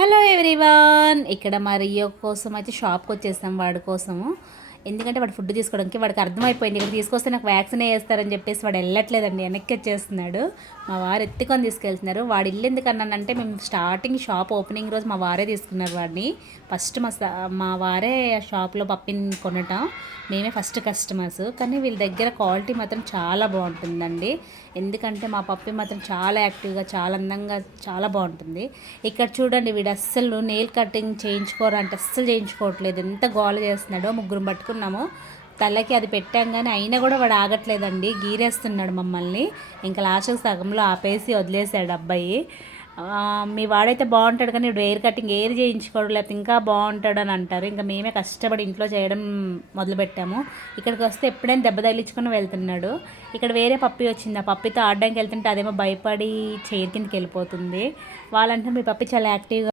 Hello everyone, ఇక్కడ మా Rio కోసం అయితే షాప్కి వచ్చేసాం వాడి కోసము. ఎందుకంటే వాడు ఫుడ్ తీసుకోవడానికి వాడికి అర్థమైపోయింది, ఇక్కడ తీసుకొస్తే నాకు వ్యాక్సిన్ వేస్తారని చెప్పేసి వాడు వెళ్ళట్లేదండి, వెనక్కి వచ్చేస్తున్నాడు. మా వారు ఎత్తుకొని తీసుకెళ్తున్నారు. వాడు ఇల్లు ఎందుకన్నానంటే, మేము స్టార్టింగ్ షాప్ ఓపెనింగ్ రోజు మా వారే తీసుకున్నారు వాడిని. ఫస్ట్ మా వారే షాప్లో పప్పిని కొనటం, మేమే ఫస్ట్ కస్టమర్స్. కానీ వీళ్ళ దగ్గర క్వాలిటీ మాత్రం చాలా బాగుంటుందండి. ఎందుకంటే మా పప్పి మాత్రం చాలా యాక్టివ్గా, చాలా అందంగా, చాలా బాగుంటుంది. ఇక్కడ చూడండి, వీడు అస్సలు నెయిల్ కటింగ్ చేయించుకోరంటే అస్సలు చేయించుకోవట్లేదు. ఎంత గోల చేస్తున్నాడో. ముగ్గురు పట్టుకున్నాము, తలకి అది పెట్టాం కానీ అయినా కూడా వాడు ఆగట్లేదండి, గీరేస్తున్నాడు మమ్మల్ని. ఇంకా లాస్ట్ సగంలో ఆపేసి వదిలేశాడు అబ్బాయి. మీ వాడైతే బాగుంటాడు కానీ ఇప్పుడు హెయిర్ కటింగ్ ఏది చేయించుకోవడం, లేకపోతే ఇంకా బాగుంటాడు అని అంటారు. ఇంకా మేమే కష్టపడి ఇంట్లో చేయడం మొదలుపెట్టాము. ఇక్కడికి వస్తే ఎప్పుడైనా దెబ్బ తగిలించుకొని వెళ్తున్నాడు. ఇక్కడ వేరే పప్పి వచ్చింది, ఆ పప్పితో ఆడడానికి వెళ్తుంటే అదేమో భయపడి చైర్ కిందకి వెళ్ళిపోతుంది. వాళ్ళంటే మీ పప్పి చాలా యాక్టివ్గా